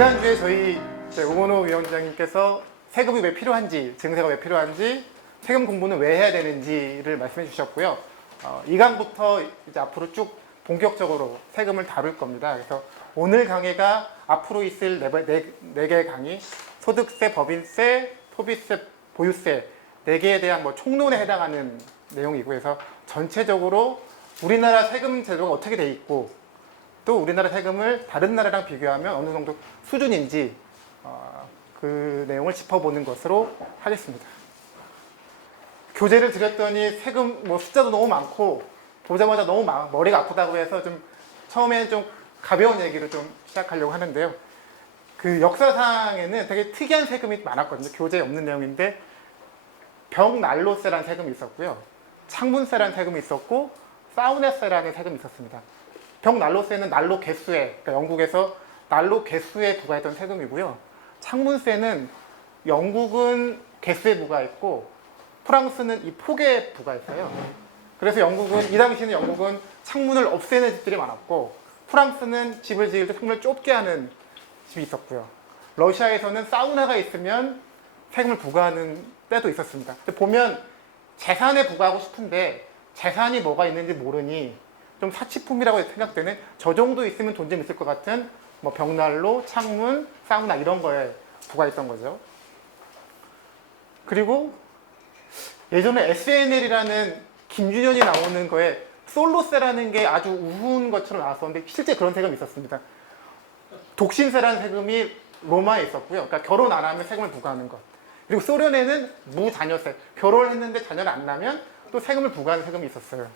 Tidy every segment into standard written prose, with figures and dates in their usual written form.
지난주에 저희 오건호 위원장님께서 세금이 왜 필요한지, 증세가 왜 필요한지, 세금 공부는 왜 해야 되는지를 말씀해 주셨고요. 이 강부터 이제 앞으로 쭉 본격적으로 세금을 다룰 겁니다. 그래서 오늘 강의가 앞으로 있을 네 개의 강의, 소득세, 법인세, 소비세, 보유세 4개에 대한 총론에 해당하는 내용이고, 그래서 전체적으로 우리나라 세금 제도가 어떻게 돼 있고, 또 우리나라 세금을 다른 나라랑 비교하면 어느 정도 수준인지 그 내용을 짚어보는 것으로 하겠습니다. 교재를 드렸더니 세금 숫자도 너무 많고 보자마자 너무 머리가 아프다고 해서 좀 처음에는 좀 가벼운 얘기로 좀 시작하려고 하는데요. 그 역사상에는 되게 특이한 세금이 많았거든요. 교재에 없는 내용인데 벽난로세라는 세금이 있었고요. 창문세라는 세금이 있었고 사우나세라는 세금이 있었습니다. 벽난로세는 난로 개수에, 그러니까 영국에서 난로 개수에 부과했던 세금이고요. 창문세는 영국은 개수에 부과했고 프랑스는 이 폭에 부과했어요. 그래서 이 당시에는 영국은 창문을 없애는 집들이 많았고, 프랑스는 집을 지을 때 창문을 좁게 하는 집이 있었고요. 러시아에서는 사우나가 있으면 세금을 부과하는 때도 있었습니다. 보면 재산에 부과하고 싶은데 재산이 뭐가 있는지 모르니 좀 사치품이라고 생각되는, 저 정도 있으면 돈 좀 있을 것 같은 벽난로, 창문, 사우나 이런 거에 부과했던 거죠. 그리고 예전에 SNL이라는 김준현이 나오는 거에 솔로세라는 게 아주 우스운 것처럼 나왔었는데 실제 그런 세금이 있었습니다. 독신세라는 세금이 로마에 있었고요. 그러니까 결혼 안 하면 세금을 부과하는 것. 그리고 소련에는 무자녀세, 결혼했는데 자녀를 안 낳으면 또 세금을 부과하는 세금이 있었어요.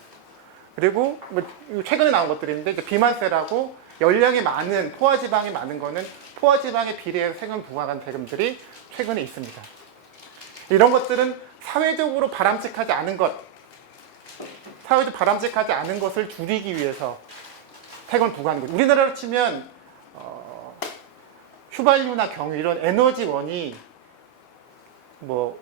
그리고 최근에 나온 것들인데 이제 비만세라고 열량이 많은 포화지방이 많은 거는 포화지방에 비례해서 세금을 부과한 세금들이 최근에 있습니다. 이런 것들은 사회적으로 바람직하지 않은 것을 줄이기 위해서 세금을 부과하는 거죠. 우리나라로 치면 휘발유나 경유 이런 에너지원이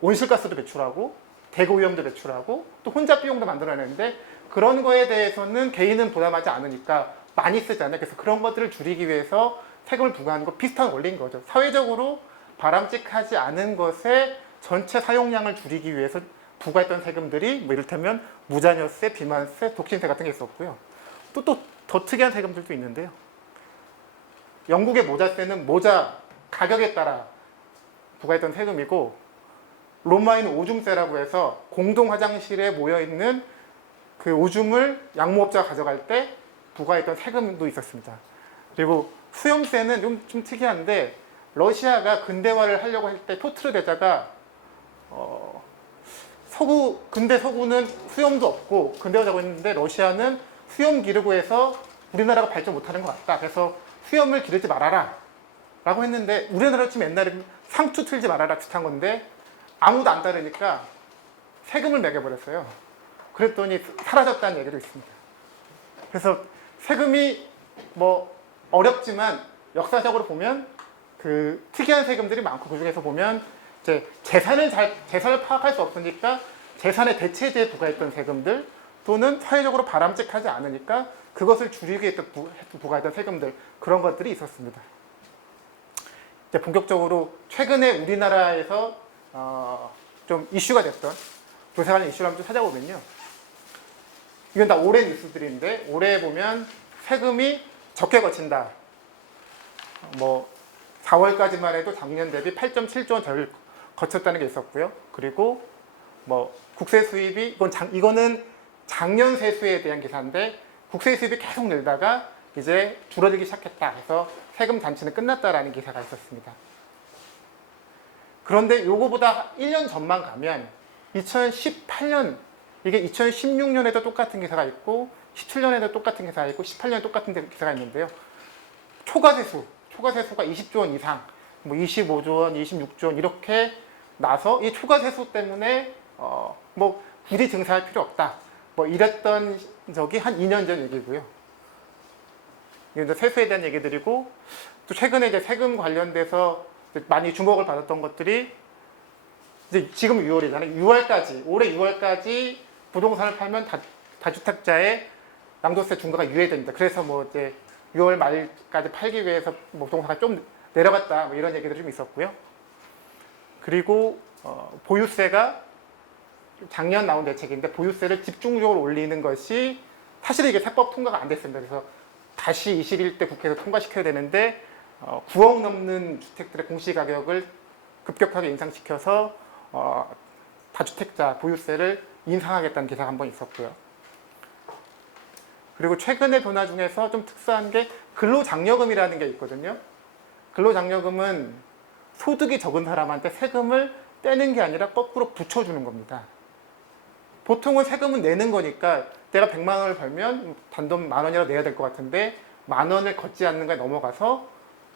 온실가스도 배출하고 대기오염도 배출하고 또 혼잡 비용도 만들어내는데, 그런 거에 대해서는 개인은 부담하지 않으니까 많이 쓰잖아요. 그래서 그런 것들을 줄이기 위해서 세금을 부과하는 거 비슷한 원리인 거죠. 사회적으로 바람직하지 않은 것의 전체 사용량을 줄이기 위해서 부과했던 세금들이 이를테면 무자녀세, 비만세, 독신세 같은 게 있었고요. 또 더 특이한 세금들도 있는데요. 영국의 모자세는 모자 가격에 따라 부과했던 세금이고, 로마에는 오줌세라고 해서 공동 화장실에 모여있는 그 오줌을 양모업자가 가져갈 때 부과했던 세금도 있었습니다. 그리고 수염세는 좀 특이한데, 러시아가 근대화를 하려고 할 때 표트르 대자가 근대 서구는 수염도 없고 근대화자고 했는데 러시아는 수염 기르고 해서 우리나라가 발전 못하는 것 같다. 그래서 수염을 기르지 말아라 라고 했는데, 우리나라 치면 옛날에 상투 틀지 말아라 비슷한 건데 아무도 안 따르니까 세금을 매겨버렸어요. 그랬더니 사라졌다는 얘기도 있습니다. 그래서 세금이 어렵지만 역사적으로 보면 그 특이한 세금들이 많고, 그 중에서 보면 이제 재산을 파악할 수 없으니까 재산의 대체제에 부과했던 세금들, 또는 사회적으로 바람직하지 않으니까 그것을 줄이기 위해 부과했던 세금들, 그런 것들이 있었습니다. 이제 본격적으로 최근에 우리나라에서 좀 이슈가 됐던 조세 관련 이슈를 한번 좀 찾아보면요. 이건 다 올해 뉴스들인데, 올해 보면 세금이 적게 거친다. 4월까지만 해도 작년 대비 8.7조 원 덜 거쳤다는 게 있었고요. 그리고 국세 수입이, 이거는 작년 세수에 대한 기사인데, 국세 수입이 계속 늘다가 이제 줄어들기 시작했다. 그래서 세금 잔치는 끝났다라는 기사가 있었습니다. 그런데 요거보다 1년 전만 가면 2018년, 이게 2016년에도 똑같은 기사가 있고 17년에도 똑같은 기사가 있고 18년에 똑같은 기사가 있는데요. 초과세수가 20조 원 이상, 25조 원, 26조 원 이렇게 나서 이 초과세수 때문에 굳이 증세할 필요 없다. 이랬던 적이 한 2년 전 얘기고요. 이제 세수에 대한 얘기들이고, 또 최근에 이제 세금 관련돼서 많이 주목을 받았던 것들이 이제 지금 6월이잖아요. 올해 6월까지 부동산을 팔면 다주택자의 양도세 중과가 유예됩니다. 그래서 이제 6월 말까지 팔기 위해서 부동산을 좀 내려갔다 뭐 이런 얘기도 좀 있었고요. 그리고 보유세가 작년 나온 대책인데 보유세를 집중적으로 올리는 것이 사실은 이게 세법 통과가 안 됐습니다. 그래서 다시 21대 국회에서 통과시켜야 되는데 9억 넘는 주택들의 공시가격을 급격하게 인상시켜서 다주택자 보유세를 인상하겠다는 기사가 한 번 있었고요. 그리고 최근의 변화 중에서 좀 특수한 게 근로장려금이라는 게 있거든요. 근로장려금은 소득이 적은 사람한테 세금을 떼는 게 아니라 거꾸로 붙여주는 겁니다. 보통은 세금은 내는 거니까 내가 100만 원을 벌면 단돈 10,000원이라도 내야 될 것 같은데 10,000원을 걷지 않는 거에 넘어가서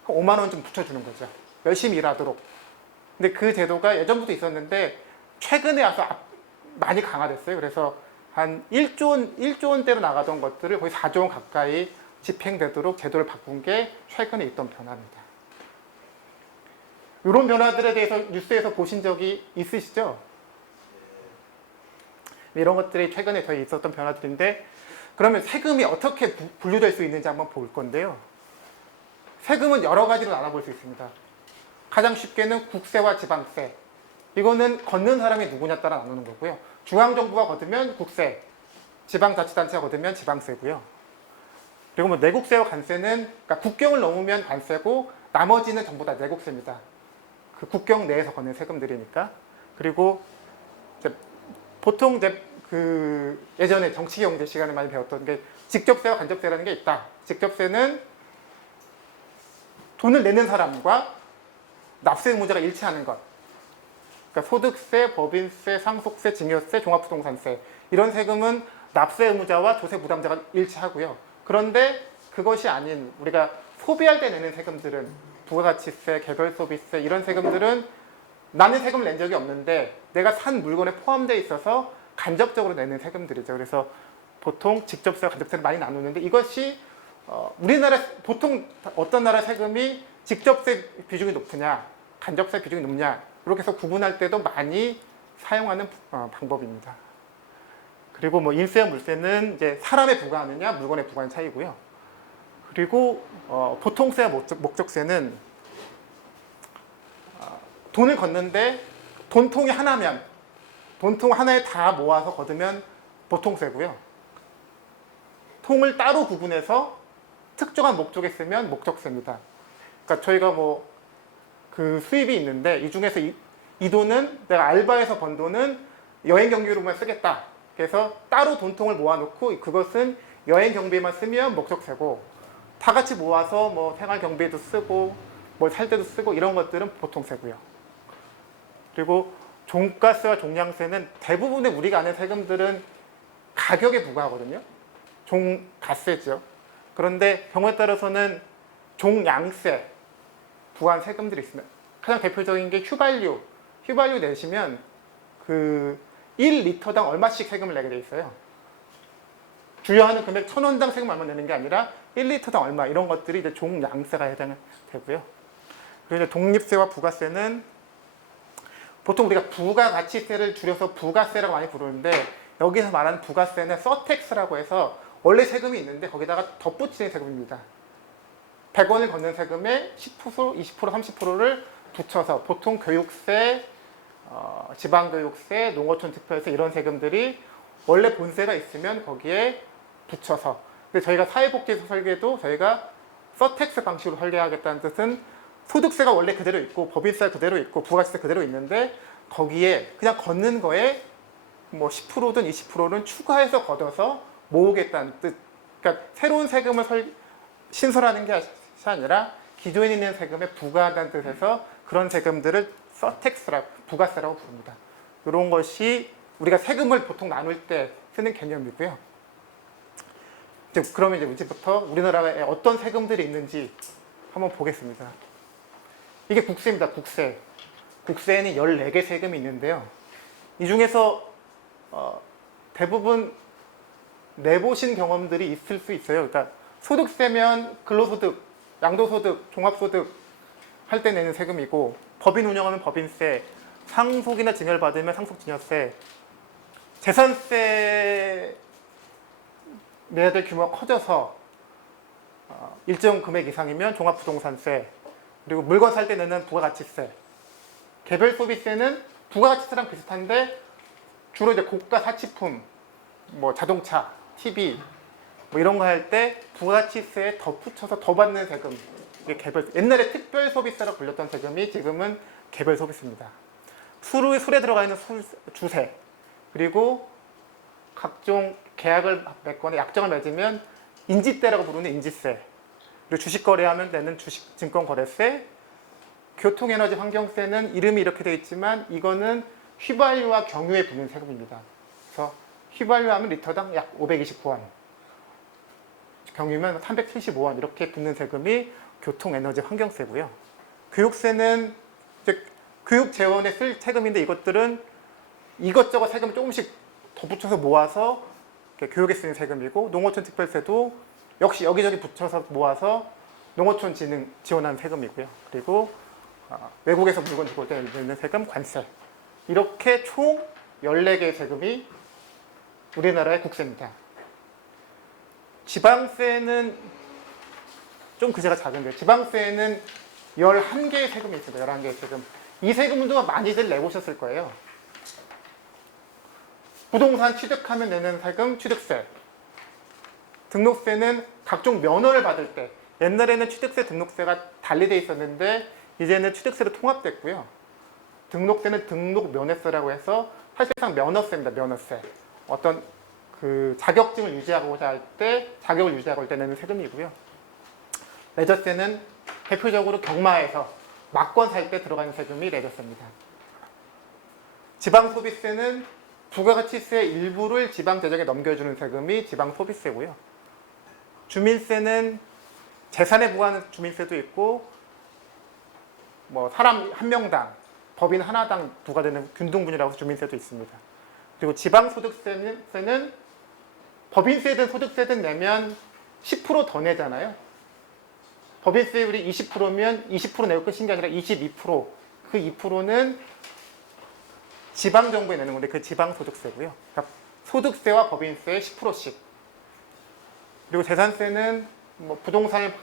5만 원 좀 붙여주는 거죠. 열심히 일하도록. 근데 그 제도가 예전부터 있었는데 최근에 와서 많이 강화됐어요. 그래서 한 1조 원대로 나가던 것들을 거의 4조 원 가까이 집행되도록 제도를 바꾼 게 최근에 있던 변화입니다. 이런 변화들에 대해서 뉴스에서 보신 적이 있으시죠? 이런 것들이 최근에 저희 있었던 변화들인데 그러면 세금이 어떻게 분류될 수 있는지 한번 볼 건데요. 세금은 여러 가지로 나눠볼 수 있습니다. 가장 쉽게는 국세와 지방세. 이거는 걷는 사람이 누구냐에 따라 나누는 거고요. 중앙정부가 걷으면 국세, 지방자치단체가 걷으면 지방세고요. 그리고 뭐 내국세와 관세는 그러니까 국경을 넘으면 관세고 나머지는 전부 다 내국세입니다. 그 국경 내에서 걷는 세금들이니까. 그리고 이제 보통 이제 그 예전에 정치경제 시간에 많이 배웠던 게 직접세와 간접세라는 게 있다. 직접세는 돈을 내는 사람과 납세 의무자가 일치하는 것. 그러니까 소득세, 법인세, 상속세, 증여세, 종합부동산세 이런 세금은 납세 의무자와 조세 부담자가 일치하고요. 그런데 그것이 아닌 우리가 소비할 때 내는 세금들은 부가가치세, 개별소비세 이런 세금들은 나는 세금을 낸 적이 없는데 내가 산 물건에 포함되어 있어서 간접적으로 내는 세금들이죠. 그래서 보통 직접세와 간접세를 많이 나누는데 이것이 우리나라 보통 어떤 나라 세금이 직접세 비중이 높으냐 간접세 비중이 높냐 이렇게 해서 구분할 때도 많이 사용하는 방법입니다. 그리고 뭐 인세와 물세는 이제 사람에 부과하느냐 물건에 부과하는 차이고요. 그리고 보통세와 목적세는 돈을 걷는데 돈통이 하나면 돈통 하나에 다 모아서 걷으면 보통세고요. 통을 따로 구분해서 특정한 목적에 쓰면 목적세입니다. 그러니까 저희가 뭐 그 수입이 있는데 이 중에서 이 돈은 내가 알바해서 번 돈은 여행 경비로만 쓰겠다. 그래서 따로 돈통을 모아놓고 그것은 여행 경비만 쓰면 목적세고 다 같이 모아서 뭐 생활 경비에도 쓰고 뭘 살 때도 쓰고 이런 것들은 보통세고요. 그리고 종가세와 종량세는 대부분의 우리가 아는 세금들은 가격에 부과하거든요. 종가세죠. 그런데 경우에 따라서는 종량세 부과한 세금들이 있습니다. 가장 대표적인 게 휘발유. 휘발유 내시면 그 1리터당 얼마씩 세금을 내게 돼 있어요. 주요하는 금액 1,000원당 세금 얼마 내는 게 아니라 1리터당 얼마 이런 것들이 이제 종량세가 해당되고요. 그리고 이제 독립세와 부가세는 보통 우리가 부가가치세를 줄여서 부가세라고 많이 부르는데 여기서 말하는 부가세는 서택스라고 해서 원래 세금이 있는데 거기다가 덧붙이는 세금입니다. 100원을 걷는 세금에 10%, 20%, 30%를 붙여서 보통 교육세, 지방교육세, 농어촌 특별세 이런 세금들이 원래 본세가 있으면 거기에 붙여서 근데 저희가 사회복지에서 설계도 저희가 서택스 방식으로 설계하겠다는 뜻은 소득세가 원래 그대로 있고 법인세가 그대로 있고 부가세 그대로 있는데 거기에 그냥 걷는 거에 뭐 10%든 20%는 추가해서 걷어서 모으겠다는 뜻. 그러니까 새로운 세금을 신설하는 게 아니라 기존에 있는 세금에 부과하다는 뜻에서 그런 세금들을 서택스라고 부가세라고 부릅니다. 이런 것이 우리가 세금을 보통 나눌 때 쓰는 개념이고요. 그러면 이제부터 우리나라에 어떤 세금들이 있는지 한번 보겠습니다. 이게 국세입니다. 국세. 국세에는 14개 세금이 있는데요. 이 중에서 대부분 내보신 경험들이 있을 수 있어요. 그러니까 소득세면 근로소득, 양도소득, 종합소득 할 때 내는 세금이고 법인 운영하면 법인세, 상속이나 증여를 받으면 상속증여세, 재산세 내야 될 규모가 커져서 일정 금액 이상이면 종합부동산세, 그리고 물건 살 때 내는 부가가치세. 개별 소비세는 부가가치세랑 비슷한데 주로 이제 고가 사치품, 뭐 자동차, TV 뭐 이런 거 할 때 부가가치세에 더 붙여서 더 받는 세금. 이게 옛날에 특별 소비세라고 불렸던 세금이 지금은 개별 소비세입니다. 술에 들어가 있는 주세, 그리고 각종 계약을 맺거나 약정을 맺으면 인지세라고 부르는 인지세, 그리고 주식 거래하면 내는 주식 증권 거래세, 교통에너지 환경세는 이름이 이렇게 되어 있지만 이거는 휘발유와 경유에 붙는 세금입니다. 그래서 휘발유 하면 리터당 약 529원, 경유면 375원 이렇게 붙는 세금이 교통에너지 환경세고요. 교육세는 이제 교육 재원에 쓸 세금인데 이것들은 이것저것 세금을 조금씩 더 붙여서 모아서 교육에 쓰는 세금이고, 농어촌 특별세도 역시 여기저기 붙여서 모아서 농어촌 지원하는 세금이고요. 그리고 외국에서 물건 들어올 때 내는 세금, 관세. 이렇게 총 14개의 세금이 우리나라의 국세입니다. 지방세는 좀 그제가 작은데, 지방세는 11개의 세금이 있습니다. 11개의 세금. 이 세금도 많이들 내보셨을 거예요. 부동산 취득하면 내는 세금, 취득세. 등록세는 각종 면허를 받을 때, 옛날에는 취득세, 등록세가 달리 돼 있었는데 이제는 취득세로 통합됐고요. 등록세는 등록면허세라고 해서 사실상 면허세입니다. 면허세. 어떤 그 자격증을 유지하고자 할 때, 자격을 유지하고 할 때 내는 세금이고요. 레저세는 대표적으로 경마에서 막권 살 때 들어가는 세금이 레저세입니다. 지방소비세는 부가가치세 일부를 지방재정에 넘겨주는 세금이 지방소비세고요. 주민세는 재산에 부과하는 주민세도 있고, 뭐 사람 한 명당, 법인 하나당 부과되는 균등분이라고 해서 주민세도 있습니다. 그리고 지방소득세는 법인세든 소득세든 내면 10% 더 내잖아요. 법인세율이 20%면 20% 내고 끝인 게 아니라 22%. 그 2%는 지방정부에 내는 건데 그 지방소득세고요. 그러니까 소득세와 법인세의 10%씩. 그리고 재산세는 뭐 부동산을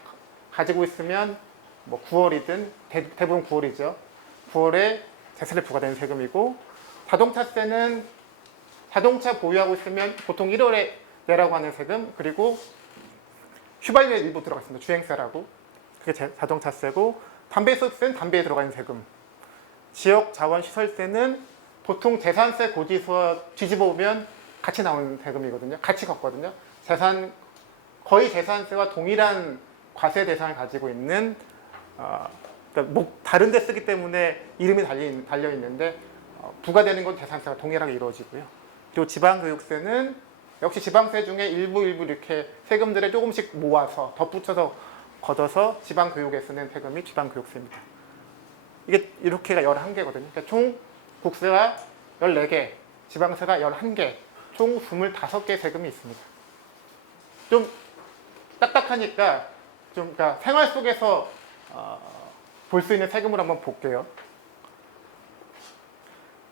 가지고 있으면 뭐 9월이든 대부분 9월이죠. 9월에 재산에 부과되는 세금이고, 자동차세는 자동차 보유하고 있으면 보통 1월에 내라고 하는 세금, 그리고 휘발유에 일부 들어갔습니다. 주행세라고. 그게 자동차세고, 담배소득세는 담배에 들어가는 세금. 지역자원시설세는 보통 재산세 고지서 뒤집어 보면 같이 나오는 세금이거든요. 같이 걷거든요. 거의 재산세와 동일한 과세 대상을 가지고 있는, 그러니까 다른 데 쓰기 때문에 이름이 달려 있는데 부과되는 건 재산세와 동일하게 이루어지고요. 그리고 지방교육세는 역시 지방세 중에 일부 이렇게 세금들에 조금씩 모아서 덧붙여서 걷어서 지방교육에 쓰는 세금이 지방교육세입니다. 이게 이렇게가 11개거든요. 그러니까 총 국세가 14개, 지방세가 11개, 총 25개 세금이 있습니다. 좀 딱딱하니까 좀 그러니까 생활 속에서 볼 수 있는 세금을 한번 볼게요.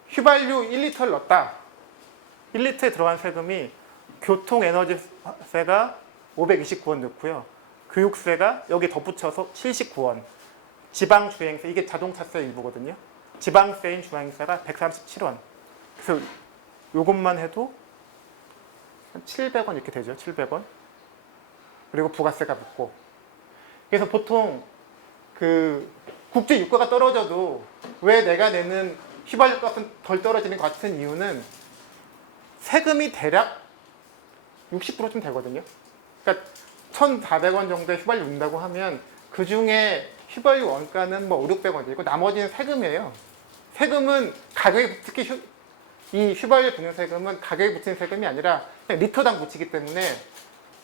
휘발유 1리터를 넣었다. 1리터에 들어간 세금이 교통에너지세가 529원 넣고요. 교육세가 여기 덧붙여서 79원. 지방주행세, 이게 자동차세 일부거든요. 지방세인 주행세가 137원. 그래서 요것만 해도 한 700원 이렇게 되죠. 700원. 그리고 부가세가 붙고. 그래서 보통 그 국제 유가가 떨어져도 왜 내가 내는 휘발유 값은 덜 떨어지는 것 같은 이유는 세금이 대략 60%쯤 되거든요. 그러니까 1,400원 정도의 휘발유 넣는다고 하면 그 중에 휘발유 원가는 뭐 5, 600원이고 나머지는 세금이에요. 세금은 가격에, 특히 이 휘발유에 붙는 세금은 가격에 붙이는 세금이 아니라 그냥 리터당 붙이기 때문에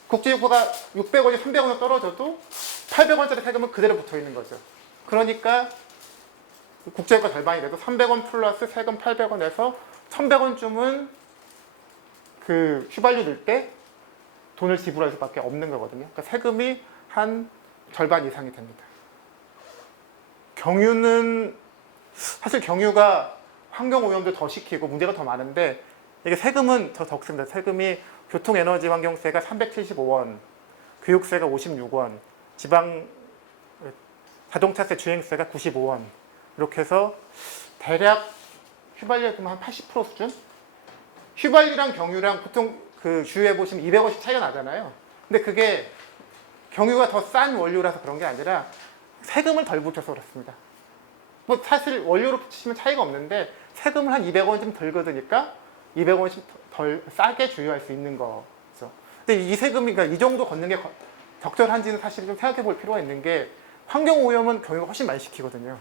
국제유가가 600원이 300원으로 떨어져도 800원짜리 세금은 그대로 붙어 있는 거죠. 그러니까 국제유가 절반이 돼도 300원 플러스 세금 800원에서 1100원쯤은 그 휘발유 넣을 때 돈을 지불할 수밖에 없는 거거든요. 그러니까 세금이 한 절반 이상이 됩니다. 경유는 사실 경유가 환경오염도 더 시키고 문제가 더 많은데 이게 세금은 더 적습니다. 세금이 교통에너지환경세가 375원, 교육세가 56원, 지방 자동차세 주행세가 95원. 이렇게 해서 대략 휘발유금 한 80% 수준? 휘발유랑 경유랑 보통 그 주유해 보시면 200원씩 차이가 나잖아요. 근데 그게 경유가 더 싼 원료라서 그런 게 아니라 세금을 덜 붙여서 그렇습니다. 뭐 사실 원료로 치면 차이가 없는데 세금을 한 200원 좀 덜 걷으니까 200원씩 덜 싸게 주유할 수 있는 거죠. 근데 이 세금이, 그러니까 이 정도 걷는 게 적절한지는 사실 좀 생각해 볼 필요가 있는 게 환경오염은 경유가 훨씬 많이 시키거든요.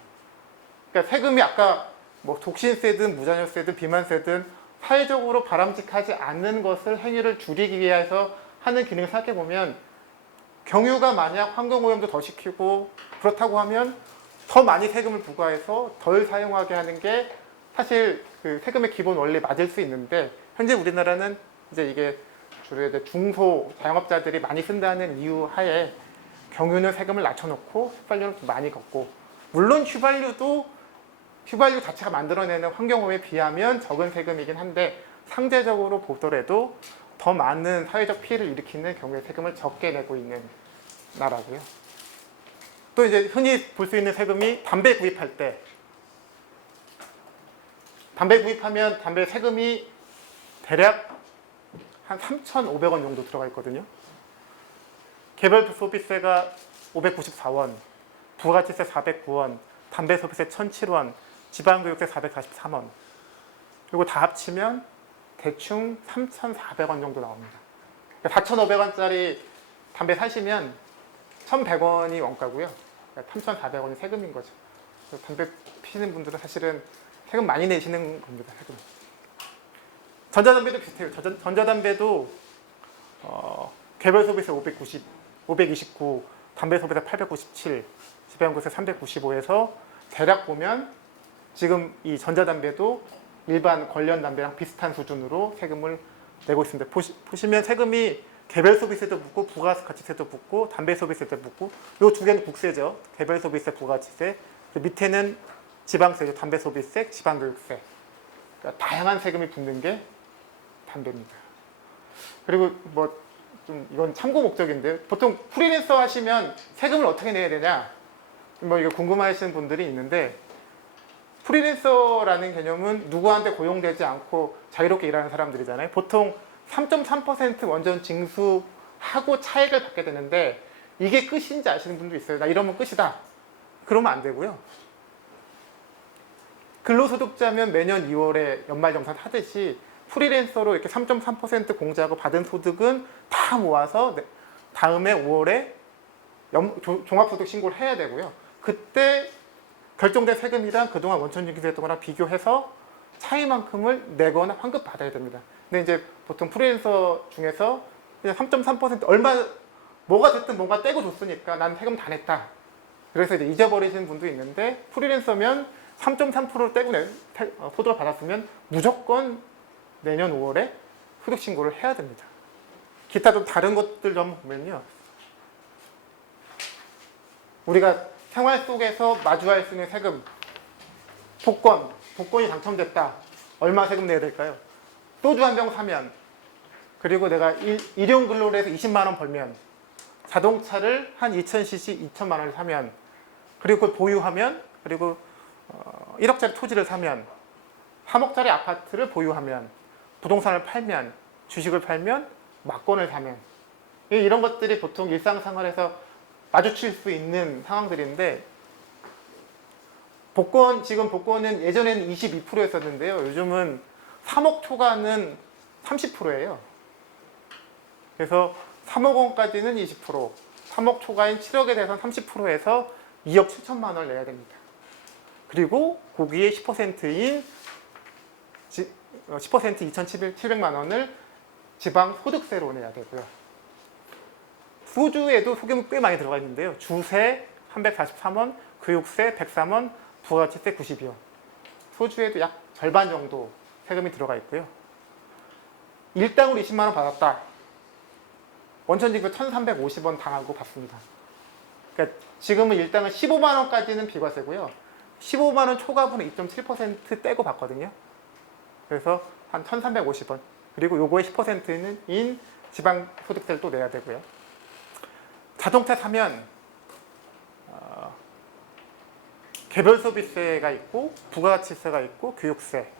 그러니까 세금이 아까 뭐 독신세든 무자녀세든 비만세든 사회적으로 바람직하지 않는 것을 행위를 줄이기 위해서 하는 기능을 생각해 보면 경유가 만약 환경오염도 더 시키고 그렇다고 하면 더 많이 세금을 부과해서 덜 사용하게 하는 게 사실 그 세금의 기본 원리 맞을 수 있는데 현재 우리나라는 이제 이게 주로 이제 중소 자영업자들이 많이 쓴다는 이유 하에 경유는 세금을 낮춰놓고 휘발유는 좀 많이 걷고 물론 휘발유 자체가 만들어내는 환경오염에 비하면 적은 세금이긴 한데 상대적으로 보더라도 더 많은 사회적 피해를 일으키는 경우에 세금을 적게 내고 있는 나라고요. 또 이제 흔히 볼 수 있는 세금이 담배 구입할 때 담배 구입하면 담배 세금이 대략 한 3,500원 정도 들어가 있거든요. 개별 소비세가 594원, 부가가치세 409원, 담배 소비세 1,007원, 지방교육세 443원. 그리고 다 합치면 대충 3,400원 정도 나옵니다. 4,500원짜리 담배 사시면 1,100원이 원가고요. 3,400원이 세금인 거죠. 담배 피시는 분들은 사실은 세금 많이 내시는 겁니다. 세금. 전자담배도 비슷해요. 전자담배도 개별 소비세 529, 담배 소비세 897, 지방교육세 395에서 대략 보면 지금 이 전자담배도 일반 관련 담배랑 비슷한 수준으로 세금을 내고 있습니다. 보시면 세금이 개별 소비세도 붙고 부가가치세도 붙고 담배 소비세도 붙고 이 두 개는 국세죠. 개별 소비세, 부가가치세. 밑에는 지방세죠. 담배 소비세, 지방교육세. 그러니까 다양한 세금이 붙는 게 담배입니다. 그리고 뭐 좀 이건 참고 목적인데 보통 프리랜서 하시면 세금을 어떻게 내야 되냐? 뭐 이거 궁금해하시는 분들이 있는데 프리랜서라는 개념은 누구한테 고용되지 않고 자유롭게 일하는 사람들이잖아요. 보통 3.3% 원전 징수하고 차액을 받게 되는데 이게 끝인지 아시는 분도 있어요. 나 이러면 끝이다. 그러면 안 되고요. 근로소득자면 매년 2월에 연말정산 하듯이 프리랜서로 이렇게 3.3% 공제하고 받은 소득은 다 모아서 다음에 5월에 종합소득 신고를 해야 되고요. 그때 결정된 세금이랑 그동안 원천징수했던 거랑 비교해서 차이만큼을 내거나 환급받아야 됩니다. 근데 이제 보통 프리랜서 중에서 그냥 3.3% 뭐가 됐든 뭔가 떼고 줬으니까 난 세금 다 냈다. 그래서 이제 잊어버리시는 분도 있는데 프리랜서면 3.3% 떼고 소득을 받았으면 무조건 내년 5월에 소득 신고를 해야 됩니다. 기타 또 다른 것들도 한번 보면요. 우리가 생활 속에서 마주할 수 있는 세금, 복권이 당첨됐다. 얼마 세금 내야 될까요? 소주 한 병 사면, 그리고 내가 일용 근로를 해서 20만 원 벌면, 자동차를 한 2000cc 2천만 원을 사면, 그리고 그걸 보유하면, 그리고 1억짜리 토지를 사면, 3억짜리 아파트를 보유하면, 부동산을 팔면, 주식을 팔면, 막권을 사면, 이런 것들이 보통 일상생활에서 마주칠 수 있는 상황들인데 지금 복권은 예전에는 22%였었는데요. 요즘은 3억 초과는 30%예요. 그래서 3억 원까지는 20%, 3억 초과인 7억에 대해서는 30%에서 2억 7천만 원을 내야 됩니다. 그리고 거기에 10%인 2,700만 원을 지방 소득세로 내야 되고요. 소주에도 소금이 꽤 많이 들어가 있는데요. 주세 343원, 교육세 103원, 부가가치세 92원. 소주에도 약 절반 정도 세금이 들어가 있고요. 일당으로 20만 원 받았다. 원천징수 1,350원 당하고 받습니다. 그러니까 지금은 일당은 15만 원까지는 비과세고요. 15만 원 초과분은 2.7% 떼고 받거든요. 그래서 한 1,350원. 그리고 요거의 10%인 지방소득세를 또 내야 되고요. 자동차 사면 개별 소비세가 있고 부가가치세가 있고 교육세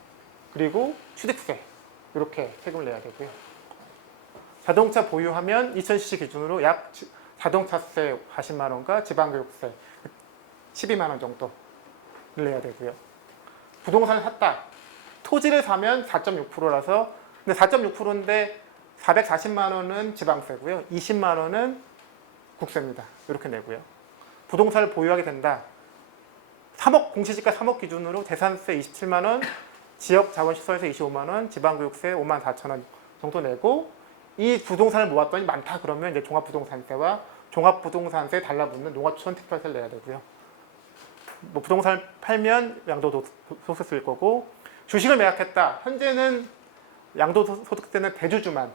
그리고 취득세 이렇게 세금을 내야 되고요. 자동차 보유하면 2000cc 기준으로 약 자동차세 40만 원과 지방교육세 12만 원 정도를 내야 되고요. 부동산을 샀다. 토지를 사면 4.6%라서 근데 4.6%인데 440만 원은 지방세고요. 20만 원은 국세입니다. 이렇게 내고요. 부동산을 보유하게 된다. 3억 공시지가 3억 기준으로 재산세 27만 원, 지역자원시설세 25만 원, 지방교육세 5만 4천 원 정도 내고 이 부동산을 모았더니 많다 그러면 이제 종합부동산세와 종합부동산세에 달라붙는 농어촌특별세를 내야 되고요. 뭐 부동산을 팔면 양도소득세일 거고 주식을 매각했다. 현재는 양도소득세는 대주주만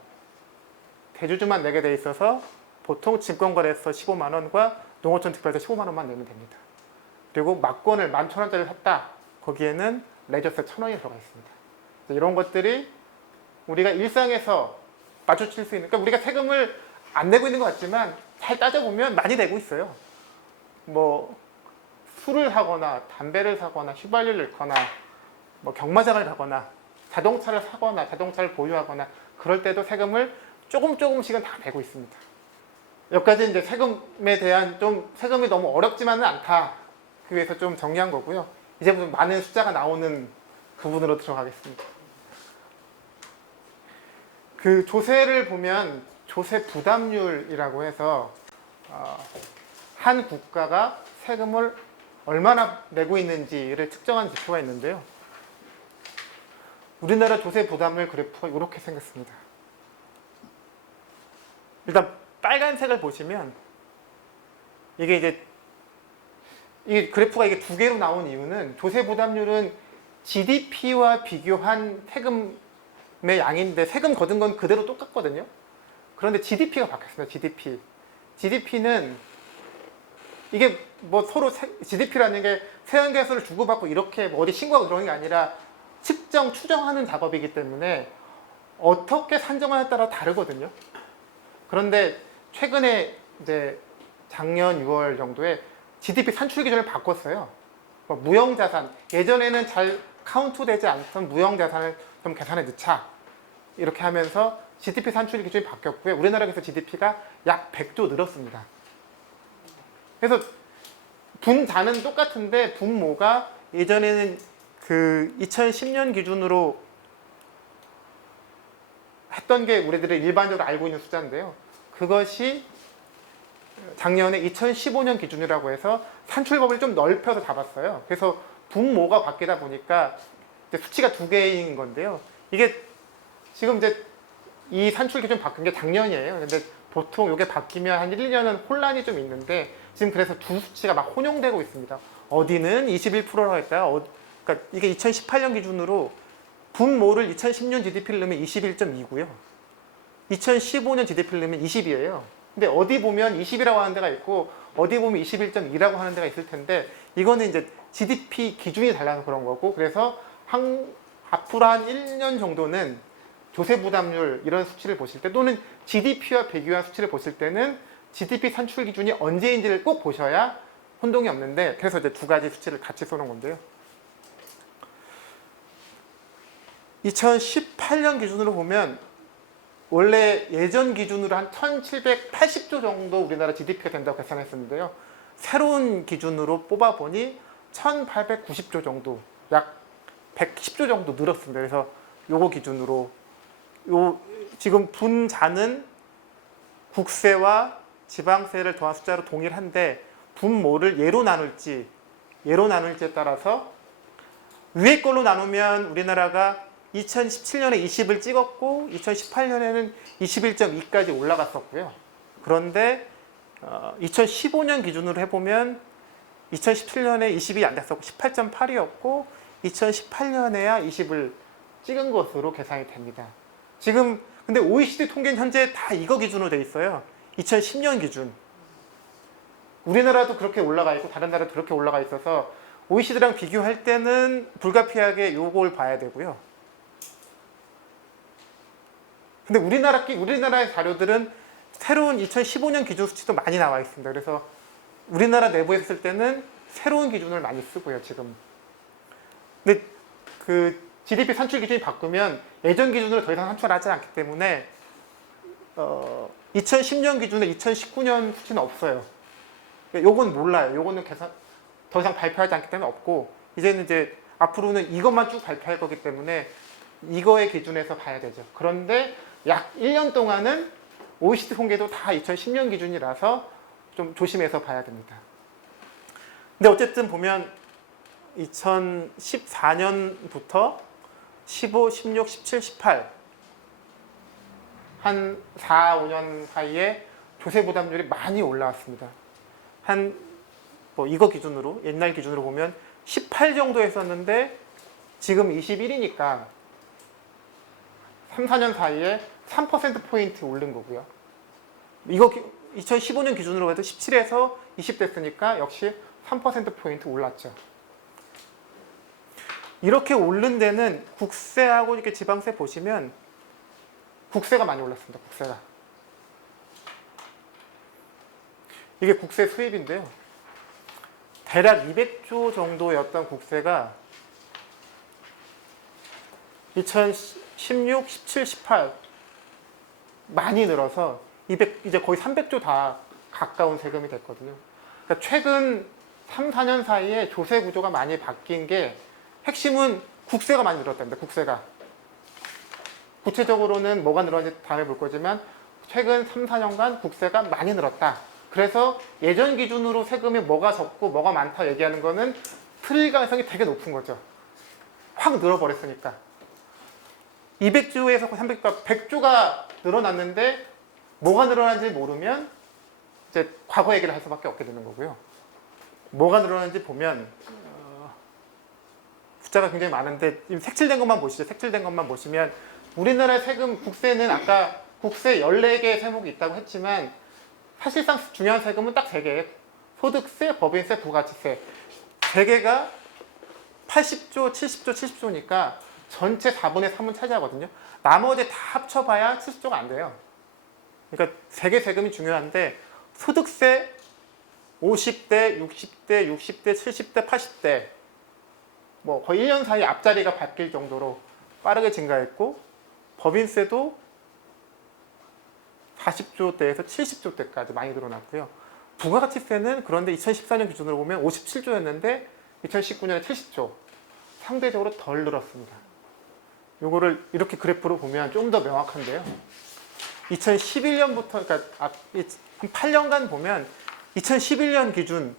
내게 돼 있어서 보통 증권거래에서 15만 원과 농어촌특별세 15만 원만 내면 됩니다. 그리고 막권을 11,000원짜리를 샀다. 거기에는 레저세 1,000원이 들어가 있습니다. 이런 것들이 우리가 일상에서 마주칠 수 있는, 그러니까 우리가 세금을 안 내고 있는 것 같지만 잘 따져보면 많이 내고 있어요. 뭐 술을 하거나 담배를 사거나 휘발유를 넣거나 뭐 경마장을 가거나 자동차를 사거나 자동차를 보유하거나 그럴 때도 세금을 조금씩은 다 내고 있습니다. 여기까지 이제 세금에 대한 좀 세금이 너무 어렵지만은 않다. 그 위해서 좀 정리한 거고요. 이제 좀 많은 숫자가 나오는 부분으로 들어가겠습니다. 그 조세를 보면 조세 부담률이라고 해서 한 국가가 세금을 얼마나 내고 있는지를 측정한 지표가 있는데요. 우리나라 조세 부담률 그래프가 이렇게 생겼습니다. 일단 빨간색을 보시면 이게 그래프가 이게 두 개로 나온 이유는 조세 부담률은 GDP와 비교한 세금의 양인데 세금 거둔 건 그대로 똑같거든요. 그런데 GDP가 바뀌었습니다. GDP는 이게 뭐 서로 GDP라는 게 세안계수를 주고받고 이렇게 뭐 어디 신고하고 그런 게 아니라 추정하는 작업이기 때문에 어떻게 산정하냐에 따라 다르거든요. 그런데 최근에 이제 작년 6월 정도에 GDP 산출 기준을 바꿨어요. 무형자산, 예전에는 잘 카운트되지 않던 무형자산을 좀 계산에 넣자. 이렇게 하면서 GDP 산출 기준이 바뀌었고요. 우리나라에서 GDP가 약 100조 늘었습니다. 그래서 분자는 똑같은데 분모가 예전에는 그 2010년 기준으로 했던 게 우리들이 일반적으로 알고 있는 숫자인데요. 그것이 작년에 2015년 기준이라고 해서 산출법을 좀 넓혀서 잡았어요. 그래서 분모가 바뀌다 보니까 이제 수치가 두 개인 건데요. 이게 지금 이제 이 산출 기준 바뀐 게 작년이에요. 근데 보통 이게 바뀌면 한 1, 2년은 혼란이 좀 있는데 지금 그래서 두 수치가 막 혼용되고 있습니다. 어디는 21%라고 했다. 그러니까 이게 2018년 기준으로 분모를 2010년 GDP를 넣으면 21.2고요. 2015년 GDP를 넣으면 20이에요. 근데 어디 보면 20이라고 하는 데가 있고 어디 보면 21.2라고 하는 데가 있을 텐데 이거는 이제 GDP 기준이 달라서 그런 거고 그래서 앞으로 한 1년 정도는 조세 부담률 이런 수치를 보실 때 또는 GDP와 비교한 수치를 보실 때는 GDP 산출 기준이 언제인지를 꼭 보셔야 혼동이 없는데 그래서 이제 두 가지 수치를 같이 쏘는 건데요. 2018년 기준으로 보면 원래 예전 기준으로 한 1780조 정도 우리나라 GDP가 된다고 계산했었는데요. 새로운 기준으로 뽑아보니 1890조 정도, 약 110조 정도 늘었습니다. 그래서 요거 기준으로 지금 분자는 국세와 지방세를 더한 숫자로 동일한데 분모를 예로 나눌지에 따라서 위에 걸로 나누면 우리나라가 2017년에 20을 찍었고 2018년에는 21.2까지 올라갔었고요. 그런데 2015년 기준으로 해보면 2017년에 20이 안 됐었고 18.8이었고 2018년에야 20을 찍은 것으로 계산이 됩니다. 지금 근데 OECD 통계는 현재 다 이거 기준으로 돼 있어요. 2010년 기준. 우리나라도 그렇게 올라가 있고 다른 나라도 그렇게 올라가 있어서 OECD랑 비교할 때는 불가피하게 요걸 봐야 되고요. 근데 우리나라의 자료들은 새로운 2015년 기준 수치도 많이 나와 있습니다. 그래서 우리나라 내부에 있을 때는 새로운 기준을 많이 쓰고요, 지금. 근데 그 GDP 산출 기준이 바꾸면 예전 기준으로 더 이상 산출하지 않기 때문에 2010년 기준에 2019년 수치는 없어요. 요건 몰라요. 요거는 계산 더 이상 발표하지 않기 때문에 없고, 이제는 이제 앞으로는 이것만 쭉 발표할 거기 때문에 이거의 기준에서 봐야 되죠. 그런데 약 1년 동안은 OECD 통계도 다 2010년 기준이라서 좀 조심해서 봐야 됩니다. 근데 어쨌든 보면 2014년부터 15, 16, 17, 18 한 4, 5년 사이에 조세 부담률이 많이 올라왔습니다. 이거 기준으로, 옛날 기준으로 보면 18 정도 했었는데 지금 21이니까 3, 4년 사이에 3%포인트 오른 거고요. 이거 2015년 기준으로 해도 17에서 20 됐으니까 역시 3%포인트 올랐죠. 이렇게 오른 데는 국세하고 이렇게 지방세 보시면 국세가 많이 올랐습니다. 국세가. 이게 국세 수입인데요. 대략 200조 정도였던 국세가 2016, 17, 18 많이 늘어서 이제 거의 300조 다 가까운 세금이 됐거든요. 그러니까 최근 3, 4년 사이에 조세 구조가 많이 바뀐 게 핵심은 국세가 많이 늘었답니다. 국세가. 구체적으로는 뭐가 늘었는지 다음에 볼 거지만 최근 3, 4년간 국세가 많이 늘었다. 그래서 예전 기준으로 세금이 뭐가 적고 뭐가 많다 얘기하는 거는 틀릴 가능성이 되게 높은 거죠. 확 늘어버렸으니까. 200조에서 300조, 100조가 늘어났는데 뭐가 늘어난지 모르면 이제 과거 얘기를 할 수밖에 없게 되는 거고요. 뭐가 늘어났는지 보면 숫자가 굉장히 많은데 색칠된 것만 보시죠. 색칠된 것만 보시면 우리나라 세금 국세는 아까 국세 14개의 세목이 있다고 했지만 사실상 중요한 세금은 딱 3개. 소득세, 법인세, 부가가치세. 3개가 80조, 70조, 70조니까 전체 4분의 3은 차지하거든요. 나머지 다 합쳐봐야 70조가 안 돼요. 그러니까 3개 세금이 중요한데 소득세 50대, 60대, 60대, 70대, 80대 뭐 거의 1년 사이 앞자리가 바뀔 정도로 빠르게 증가했고 법인세도 40조대에서 70조대까지 많이 늘어났고요. 부가가치세는 그런데 2014년 기준으로 보면 57조였는데 2019년에 70조. 상대적으로 덜 늘었습니다. 요거를 이렇게 그래프로 보면 좀 더 명확한데요. 2011년부터 그러니까 한 8년간 보면 2011년 기준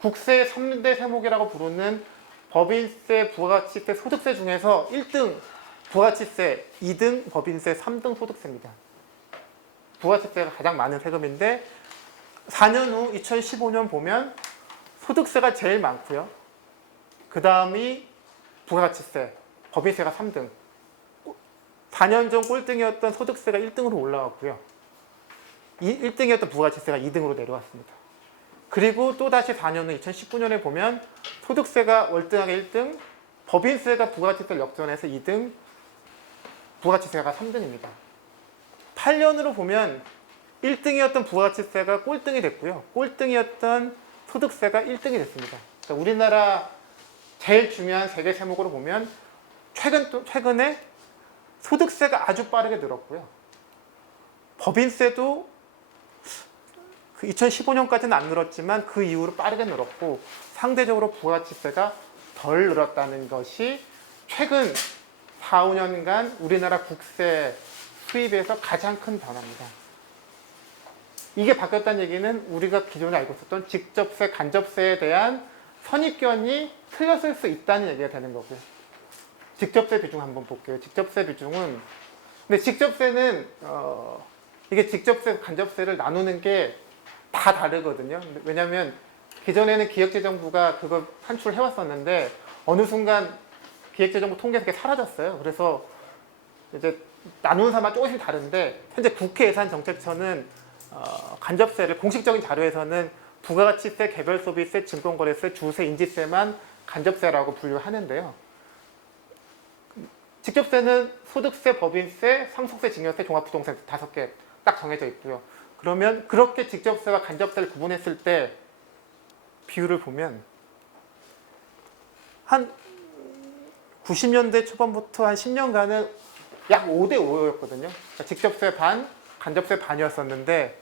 국세 3대 세목이라고 부르는 법인세, 부가가치세, 소득세 중에서 1등 부가가치세, 2등 법인세, 3등 소득세입니다. 부가가치세가 가장 많은 세금인데 4년 후 2015년 보면 소득세가 제일 많고요. 그 다음이 부가가치세, 법인세가 3등. 4년 전 꼴등이었던 소득세가 1등으로 올라왔고요. 1등이었던 부가가치세가 2등으로 내려왔습니다. 그리고 또다시 4년 후 2019년에 보면 소득세가 월등하게 1등, 법인세가 부가가치세를 역전해서 2등, 부가가치세가 3등입니다. 8년으로 보면 1등이었던 부가가치세가 꼴등이 됐고요. 꼴등이었던 소득세가 1등이 됐습니다. 그러니까 우리나라 제일 중요한 3개 세목으로 보면 최근에 소득세가 아주 빠르게 늘었고요. 법인세도 그 2015년까지는 안 늘었지만 그 이후로 빠르게 늘었고 상대적으로 부가가치세가 덜 늘었다는 것이 최근 4, 5년간 우리나라 국세 수입에서 가장 큰 변화입니다. 이게 바뀌었다는 얘기는 우리가 기존에 알고 있었던 직접세, 간접세에 대한 선입견이 틀렸을 수 있다는 얘기가 되는 거고요. 직접세 비중 한번 볼게요. 직접세 비중은 근데 직접세는 이게 직접세, 간접세를 나누는 게 다 다르거든요. 왜냐하면 기존에는 기획재정부가 그걸 산출해 왔었는데 어느 순간 기획재정부 통계에서 그게 사라졌어요. 그래서 이제 나누는 사람마다 조금씩 다른데 현재 국회 예산정책처는 간접세를 공식적인 자료에서는 부가가치세, 개별소비세, 증권거래세, 주세, 인지세만 간접세라고 분류하는데요. 직접세는 소득세, 법인세, 상속세, 증여세, 종합부동산 5개 딱 정해져 있고요. 그러면 그렇게 직접세와 간접세를 구분했을 때 비율을 보면 한 90년대 초반부터 한 10년간은 약 5대 5였거든요. 그러니까 직접세 반, 간접세 반이었었는데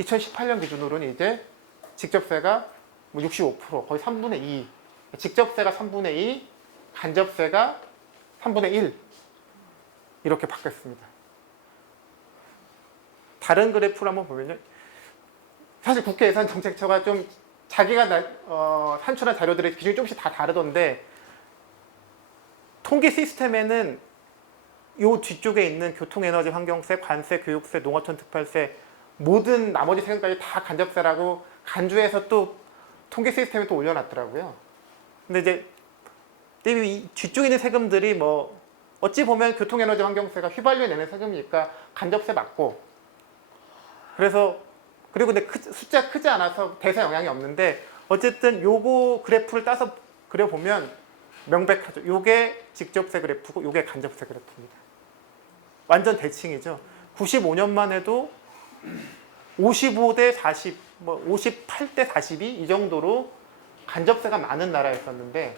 2018년 기준으로는 이제 직접세가 뭐 65%, 거의 3분의 2. 직접세가 3분의 2, 간접세가 3분의 1. 이렇게 바뀌었습니다. 다른 그래프를 한번 보면요. 사실 국가예산정책처가 좀 자기가 산출한 자료들의 기준이 조금씩 다 다르던데 통계 시스템에는 요 뒤쪽에 있는 교통에너지 환경세, 관세, 교육세, 농어촌 특별세 모든 나머지 세금까지 다 간접세라고 간주해서 또 통계 시스템에 또 올려놨더라고요. 근데 이제 이 뒤쪽에 있는 세금들이 뭐 어찌 보면 교통에너지 환경세가 휘발유에 내는 세금이니까 간접세 맞고 그래서 그리고 근데 숫자 크지 않아서 대세 영향이 없는데 어쨌든 요거 그래프를 따서 그려보면 명백하죠. 요게 직접세 그래프고 요게 간접세 그래프입니다. 완전 대칭이죠. 95년만 해도 55대 40, 뭐 58대 42 이 정도로 간접세가 많은 나라였었는데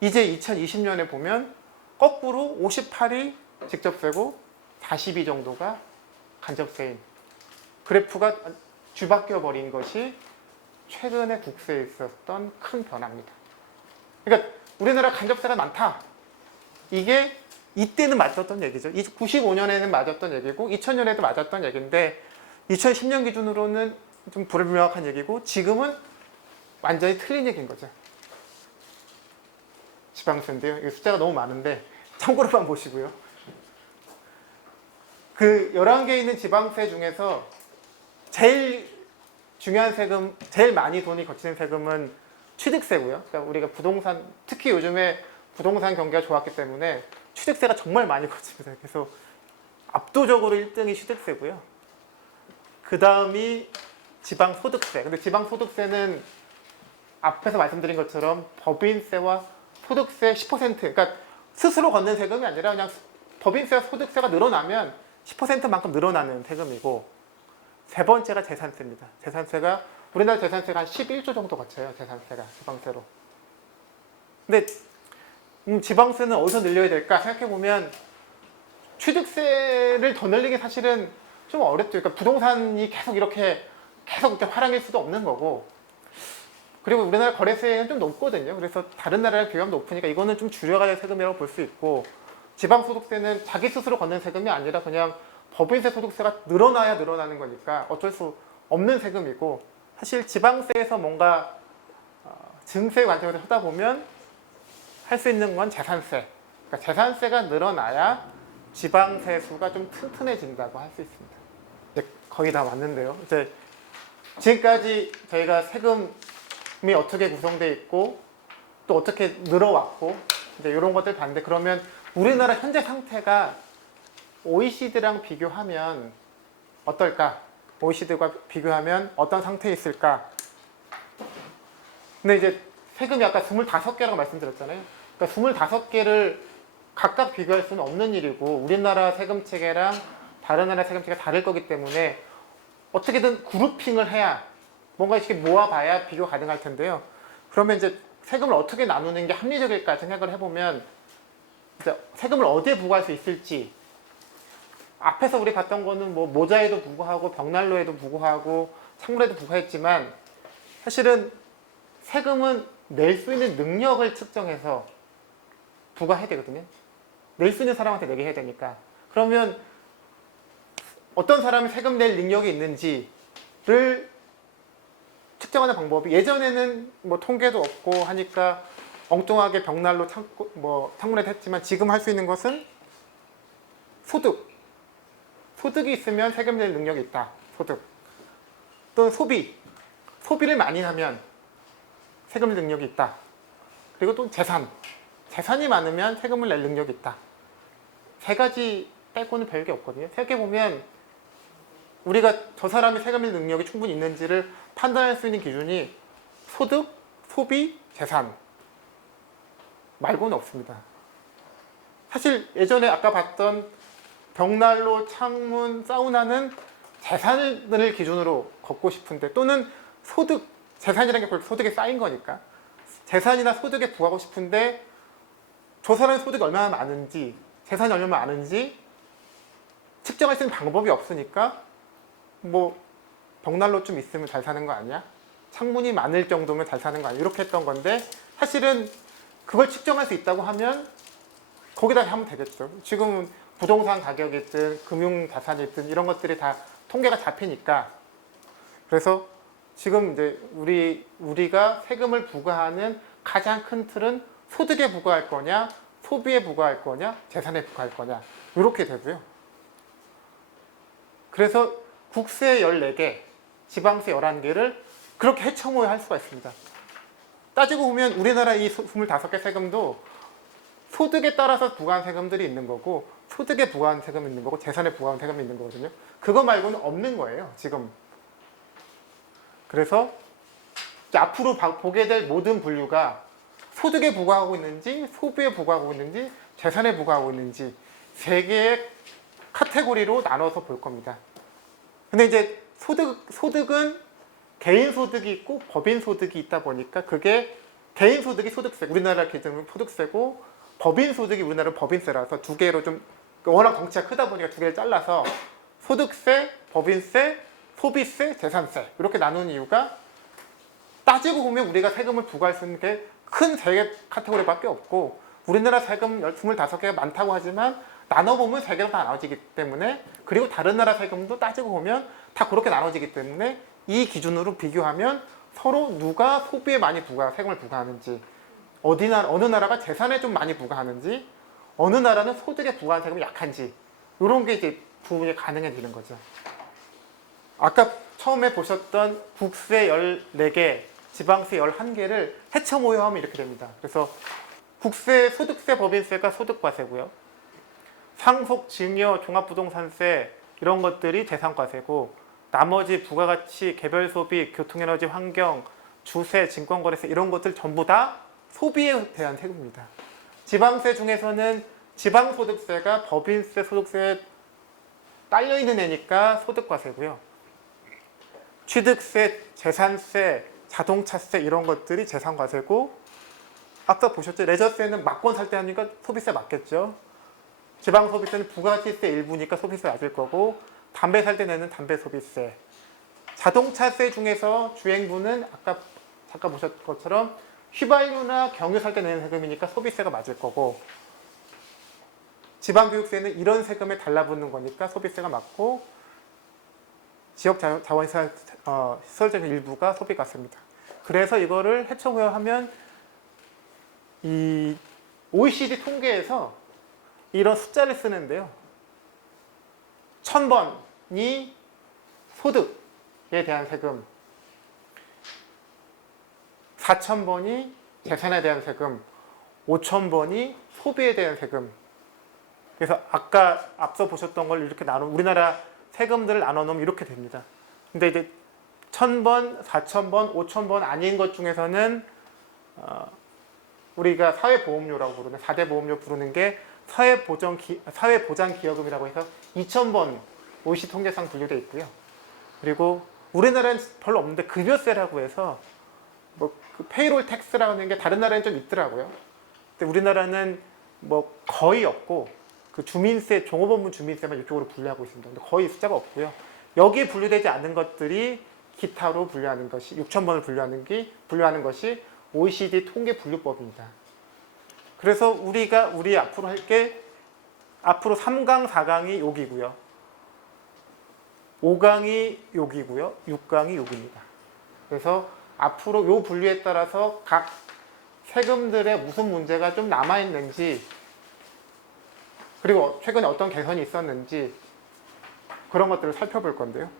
이제 2020년에 보면 거꾸로 58이 직접세고 42 정도가 간접세인 그래프가 뒤바뀌어 버린 것이 최근에 국세에 있었던 큰 변화입니다. 그러니까 우리나라 간접세가 많다. 이게 이때는 맞았던 얘기죠. 95년에는 맞았던 얘기고 2000년에도 맞았던 얘기인데 2010년 기준으로는 좀 불명확한 얘기고 지금은 완전히 틀린 얘기인 거죠. 지방세인데요. 이 숫자가 너무 많은데 참고로만 보시고요. 그 11개 있는 지방세 중에서 제일 중요한 세금, 제일 많이 돈이 거치는 세금은 취득세고요. 그러니까 우리가 부동산, 특히 요즘에 부동산 경기가 좋았기 때문에 취득세가 정말 많이 거칩니다. 그래서 압도적으로 1등이 취득세고요. 그 다음이 지방소득세. 근데 지방소득세는 앞에서 말씀드린 것처럼 법인세와 소득세 10%, 그러니까 스스로 걷는 세금이 아니라 그냥 법인세와 소득세가 늘어나면 10%만큼 늘어나는 세금이고 세 번째가 재산세입니다. 재산세가 우리나라 재산세가 한 11조 정도 거쳐요. 재산세가 지방세로. 근데 지방세는 어디서 늘려야 될까 생각해보면 취득세를 더 늘리기 사실은 좀 어렵죠. 그러니까 부동산이 계속 이렇게 화랑일 수도 없는 거고 그리고 우리나라 거래세는 좀 높거든요. 그래서 다른 나라랑 비교하면 높으니까 이거는 좀 줄여가야 세금이라고 볼 수 있고 지방소득세는 자기 스스로 걷는 세금이 아니라 그냥 법인세 소득세가 늘어나야 늘어나는 거니까 어쩔 수 없는 세금이고 사실 지방세에서 뭔가 증세 관점에서 하다 보면 할 수 있는 건 재산세. 그러니까 재산세가 늘어나야 지방세 수가 좀 튼튼해진다고 할 수 있습니다. 이제 거의 다 왔는데요. 이제 지금까지 저희가 세금이 어떻게 구성되어 있고 또 어떻게 늘어왔고 이제 이런 것들 봤는데 그러면 우리나라 현재 상태가 OECD랑 비교하면 어떨까? OECD과 비교하면 어떤 상태에 있을까? 근데 이제 세금이 아까 25개라고 말씀드렸잖아요. 그러니까 25개를 각각 비교할 수는 없는 일이고 우리나라 세금 체계랑 다른 나라 세금 체계가 다를 거기 때문에 어떻게든 그룹핑을 해야 뭔가 이렇게 모아봐야 비교 가능할 텐데요. 그러면 이제 세금을 어떻게 나누는 게 합리적일까 생각을 해보면 이제 세금을 어디에 부과할 수 있을지 앞에서 우리 봤던 거는 뭐 모자에도 부과하고 벽난로에도 부과하고 창문에도 부과했지만 사실은 세금은 낼 수 있는 능력을 측정해서 부과해야 되거든요. 낼 수 있는 사람한테 내게 해야 되니까. 그러면 어떤 사람이 세금 낼 능력이 있는지를 측정하는 방법이 예전에는 뭐 통계도 없고 하니까 엉뚱하게 벽난로 창문에도 했지만 지금 할 수 있는 것은 소득이 있으면 세금 낼 능력이 있다. 소득. 또 소비를 많이 하면 세금 낼 능력이 있다. 그리고 또 재산이 많으면 세금을 낼 능력이 있다. 세 가지 빼고는 별게 없거든요. 생각해보면 우리가 저 사람이 세금 낼 능력이 충분히 있는지를 판단할 수 있는 기준이 소득, 소비, 재산 말고는 없습니다. 사실 예전에 아까 봤던 벽난로, 창문, 사우나는 재산을 기준으로 걷고 싶은데 또는 재산이라는 게 소득에 쌓인 거니까 재산이나 소득에 부과하고 싶은데 저 사람의 소득이 얼마나 많은지, 재산이 얼마나 많은지 측정할 수 있는 방법이 없으니까 뭐 벽난로 좀 있으면 잘 사는 거 아니야? 창문이 많을 정도면 잘 사는 거 아니야? 이렇게 했던 건데 사실은 그걸 측정할 수 있다고 하면 거기다 하면 되겠죠. 지금은 부동산 가격이든 금융자산이든 이런 것들이 다 통계가 잡히니까. 그래서 지금 이제 우리가 세금을 부과하는 가장 큰 틀은 소득에 부과할 거냐, 소비에 부과할 거냐, 재산에 부과할 거냐 이렇게 되고요. 그래서 국세 14개, 지방세 11개를 그렇게 해청호할 수가 있습니다. 따지고 보면 우리나라 이 25개 세금도 소득에 따라서 부과한 세금들이 있는 거고 소득에 부과한 세금이 있는 거고 재산에 부과한 세금이 있는 거거든요. 그거 말고는 없는 거예요, 지금. 그래서 앞으로 보게 될 모든 분류가 소득에 부과하고 있는지 소비에 부과하고 있는지 재산에 부과하고 있는지 세 개의 카테고리로 나눠서 볼 겁니다. 근데 이제 소득은 개인 소득이 있고 법인 소득이 있다 보니까 그게 개인 소득이 소득세, 우리나라 기준으로 소득세고 법인 소득이 우리나라 법인세라서 두 개로 좀 워낙 덩치가 크다 보니까 두 개를 잘라서 소득세, 법인세, 소비세, 재산세 이렇게 나눈 이유가 따지고 보면 우리가 세금을 부과할 수 있는 게 큰 세 개 카테고리밖에 없고 우리나라 세금 25개가 많다고 하지만 나눠보면 세 개로 다 나눠지기 때문에 그리고 다른 나라 세금도 따지고 보면 다 그렇게 나눠지기 때문에 이 기준으로 비교하면 서로 누가 소비에 많이 세금을 부과하는지 어느 나라가 재산에 좀 많이 부과하는지 어느 나라는 소득에 부과하는 세금이 약한지 이런 게 이제 구분이 가능해지는 거죠. 아까 처음에 보셨던 국세 14개, 지방세 11개를 해쳐 모여하면 이렇게 됩니다. 그래서 국세, 소득세, 법인세가 소득과세고요. 상속, 증여, 종합부동산세 이런 것들이 재산과세고 나머지 부가가치, 개별소비, 교통에너지, 환경, 주세, 증권거래세 이런 것들 전부 다 소비에 대한 세금입니다. 지방세 중에서는 지방소득세가 법인세, 소득세에 딸려있는 애니까 소득과세고요. 취득세, 재산세, 자동차세 이런 것들이 재산과세고 아까 보셨죠? 레저세는 막권 살 때 하니까 소비세 맞겠죠? 지방소비세는 부가가치세 일부니까 소비세 맞을 거고 담배 살 때 내는 담배소비세 자동차세 중에서 주행부는 아까 잠깐 보셨던 것처럼 휘발유나 경유 살 때 내는 세금이니까 소비세가 맞을 거고 지방교육세는 이런 세금에 달라붙는 거니까 소비세가 맞고 지역자원시설 시설적 일부가 소비과세입니다. 그래서 이거를 해청하면 이 OECD 통계에서 이런 숫자를 쓰는데요. 1000번이 소득에 대한 세금, 4000번이 재산에 대한 세금, 5000번이 소비에 대한 세금. 그래서 아까 앞서 보셨던 걸 이렇게 우리나라 세금들을 나눠 놓으면 이렇게 됩니다. 근데 이제 1000번, 4000번, 5000번 아닌 것 중에서는 우리가 사회보험료라고 부르는 4대 보험료 부르는 게 사회보장기여금이라고 해서 2000번 OECD 통계상 분류되어 있고요. 그리고 우리나라는 별로 없는데 급여세라고 해서 뭐 그 페이롤 텍스라는 게 다른 나라에는 좀 있더라고요. 근데 우리나라는 뭐 거의 없고 그 주민세, 종업원분 주민세만 이쪽으로 분류하고 있습니다. 근데 거의 숫자가 없고요. 여기에 분류되지 않는 것들이 기타로 분류하는 것이 6000번을 분류하는 것이 OECD 통계 분류법입니다. 그래서 우리 앞으로 할 게 앞으로 3강, 4강이 여기고요. 5강이 여기고요. 6강이 여기입니다. 그래서 앞으로 요 분류에 따라서 각 세금들의 무슨 문제가 좀 남아있는지 그리고 최근에 어떤 개선이 있었는지 그런 것들을 살펴볼 건데요.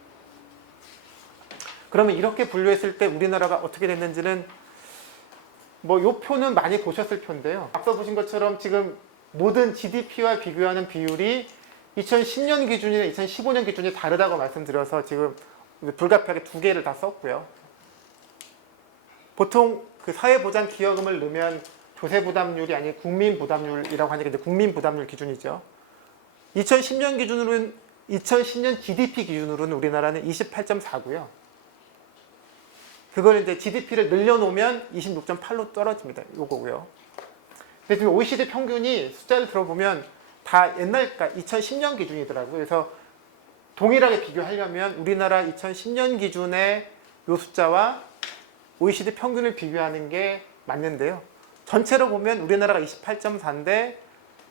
그러면 이렇게 분류했을 때 우리나라가 어떻게 됐는지는 뭐 요 표는 많이 보셨을 표인데요. 앞서 보신 것처럼 지금 모든 GDP와 비교하는 비율이 2010년 기준이나 2015년 기준이 다르다고 말씀드려서 지금 불가피하게 두 개를 다 썼고요. 보통 그 사회보장기여금을 넣으면 조세부담률이 아닌 국민부담률이라고 하니까 이제 국민부담률 기준이죠. 2010년 GDP 기준으로는 우리나라는 28.4고요. 그걸 이제 GDP를 늘려놓으면 26.8로 떨어집니다. 요거고요. 근데 지금 OECD 평균이 숫자를 들어보면 다 옛날, 그러니까 2010년 기준이더라고요. 그래서 동일하게 비교하려면 우리나라 2010년 기준의 요 숫자와 OECD 평균을 비교하는 게 맞는데요. 전체로 보면 우리나라가 28.4인데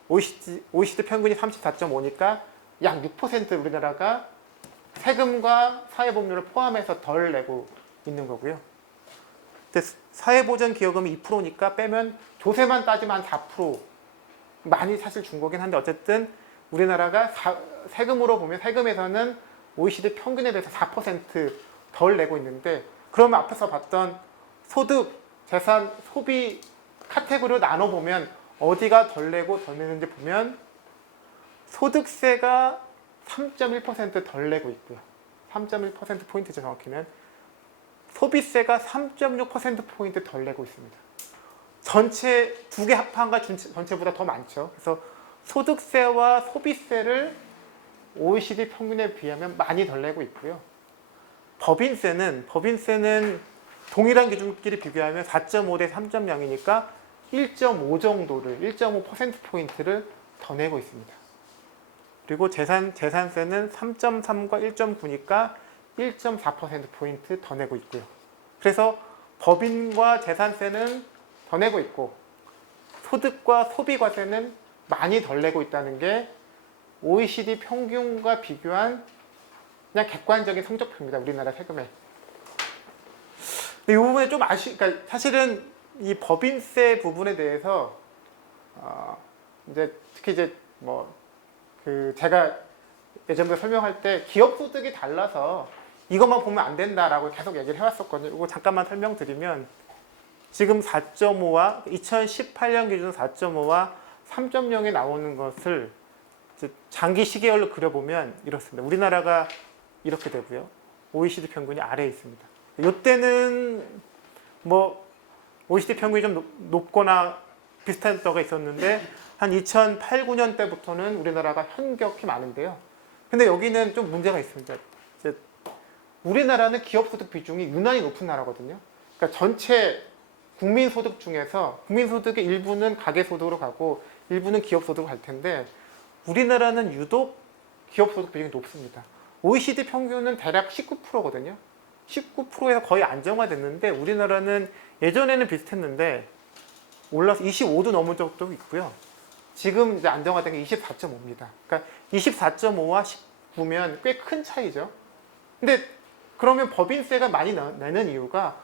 OECD 평균이 34.5니까 약 6% 우리나라가 세금과 사회보험료를 포함해서 덜 내고 있는 거고요. 근데 사회보전기여금이 2%니까 빼면 조세만 따지면 한 4%, 많이 사실 준 거긴 한데 어쨌든 우리나라가 세금으로 보면 세금에서는 OECD 평균에 비해서 4%덜 내고 있는데, 그러면 앞에서 봤던 소득, 재산, 소비 카테고리로 나눠보면 어디가 덜 내고 덜 내는지 보면 소득세가 3.1% 덜 내고 있고요. 3.1%포인트죠, 정확히는. 소비세가 3.6%포인트 덜 내고 있습니다. 전체 두 개 합한가 전체보다 더 많죠. 그래서 소득세와 소비세를 OECD 평균에 비하면 많이 덜 내고 있고요. 법인세는 동일한 기준끼리 비교하면 4.5 대 3.0이니까 1.5 정도를, 1.5%포인트를 더 내고 있습니다. 그리고 재산세는 3.3과 1.9니까 1.4%포인트 더 내고 있고요. 그래서 법인과 재산세는 더 내고 있고 소득과 소비과세는 많이 덜 내고 있다는 게 OECD 평균과 비교한 그냥 객관적인 성적표입니다. 우리나라 세금에. 근데 이 부분에 좀 그러니까 사실은 이 법인세 부분에 대해서 이제 특히 이제 제가 예전부터 설명할 때 기업 소득이 달라서 이것만 보면 안 된다라고 계속 얘기를 해왔었거든요. 이거 잠깐만 설명드리면 지금 4.5와 2018년 기준 4.5와 3.0에 나오는 것을 이제 장기 시계열로 그려보면 이렇습니다. 우리나라가 이렇게 되고요. OECD 평균이 아래에 있습니다. 이때는 OECD 평균이 좀 높거나 비슷한 때가 있었는데 한 2008, 9년 때부터는 우리나라가 현격히 많은데요. 근데 여기는 좀 문제가 있습니다. 이제 우리나라는 기업소득 비중이 유난히 높은 나라거든요. 그러니까 전체 국민소득 중에서 국민소득의 일부는 가계소득으로 가고 일부는 기업소득으로 갈 텐데 우리나라는 유독 기업소득 비중이 높습니다. OECD 평균은 대략 19%거든요. 19%에서 거의 안정화됐는데 우리나라는 예전에는 비슷했는데 올라서 25도 넘은 적도 있고요. 지금 이제 안정화된 게 24.5입니다. 그러니까 24.5와 19면 꽤 큰 차이죠. 근데 그러면 법인세가 많이 내는 이유가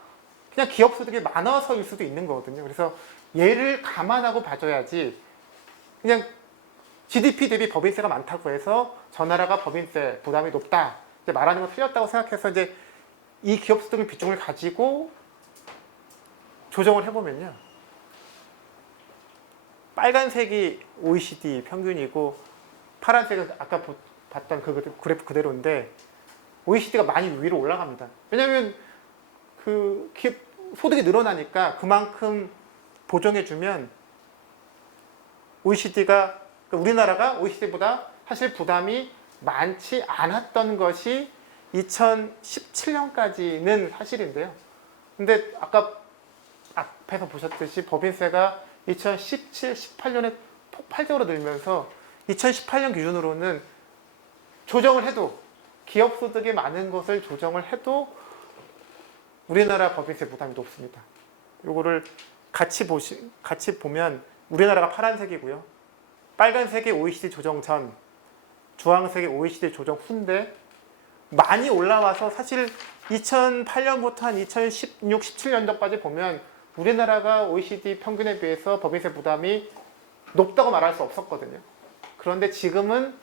그냥 기업 소득이 많아서일 수도 있는 거거든요. 그래서 얘를 감안하고 봐줘야지 그냥 GDP 대비 법인세가 많다고 해서 저 나라가 법인세 부담이 높다 이제 말하는 건 틀렸다고 생각해서 이제 이 기업 소득의 비중을 가지고 조정을 해보면요. 빨간색이 OECD 평균이고 파란색은 아까 봤던 그 그래프 그대로인데 OECD가 많이 위로 올라갑니다. 왜냐하면 그 소득이 늘어나니까 그만큼 보정해주면 OECD가 우리나라가 OECD보다 사실 부담이 많지 않았던 것이 2017년까지는 사실인데요. 근데 아까 앞에서 보셨듯이 법인세가 2017, 18년에 폭발적으로 늘면서 2018년 기준으로는 조정을 해도 기업 소득이 많은 것을 조정을 해도 우리나라 법인세 부담이 높습니다. 요거를 같이 보면 우리나라가 파란색이고요. 빨간색이 OECD 조정 전, 주황색이 OECD 조정 후인데 많이 올라와서 사실 2008년부터 한 2016, 17년도까지 보면 우리나라가 OECD 평균에 비해서 법인세 부담이 높다고 말할 수 없었거든요. 그런데 지금은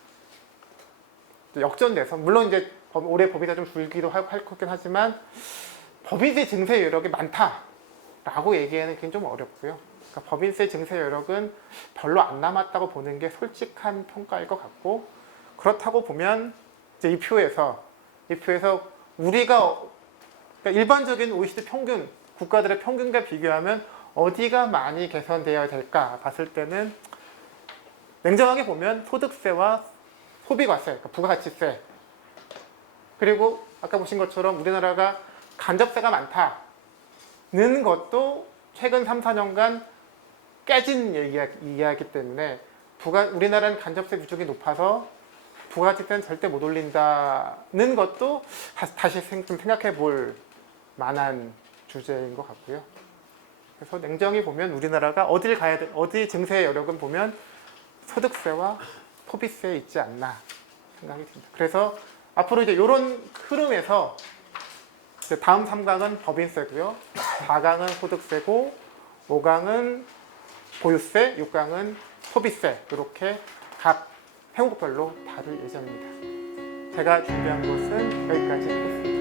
역전돼서 물론 이제 올해 법인세 좀 줄기도 할 거긴 하지만 법인세 증세 여력이 많다라고 얘기하는 게 좀 어렵고요. 그러니까 법인세 증세 여력은 별로 안 남았다고 보는 게 솔직한 평가일 것 같고 그렇다고 보면 이제 이 표에서 우리가 그러니까 일반적인 OECD 평균 국가들의 평균과 비교하면 어디가 많이 개선되어야 될까 봤을 때는 냉정하게 보면 소득세와 소비과세, 그러니까 부가가치세 그리고 아까 보신 것처럼 우리나라가 간접세가 많다는 것도 최근 3, 4년간 깨진 이야기 때문에 우리나라는 간접세 비중이 높아서 부가가치세는 절대 못 올린다는 것도 다시 좀 생각해 볼 만한 주제인 것 같고요. 그래서 냉정히 보면 우리나라가 어디 증세의 여력은 보면 소득세와 소비세에 있지 않나 생각이 듭니다. 그래서 앞으로 이제 이런 흐름에서 이제 다음 3강은 법인세고요. 4강은 소득세고 5강은 보유세, 6강은 소비세 이렇게 각 회목별로 다룰 예정입니다. 제가 준비한 것은 여기까지 하겠습니다.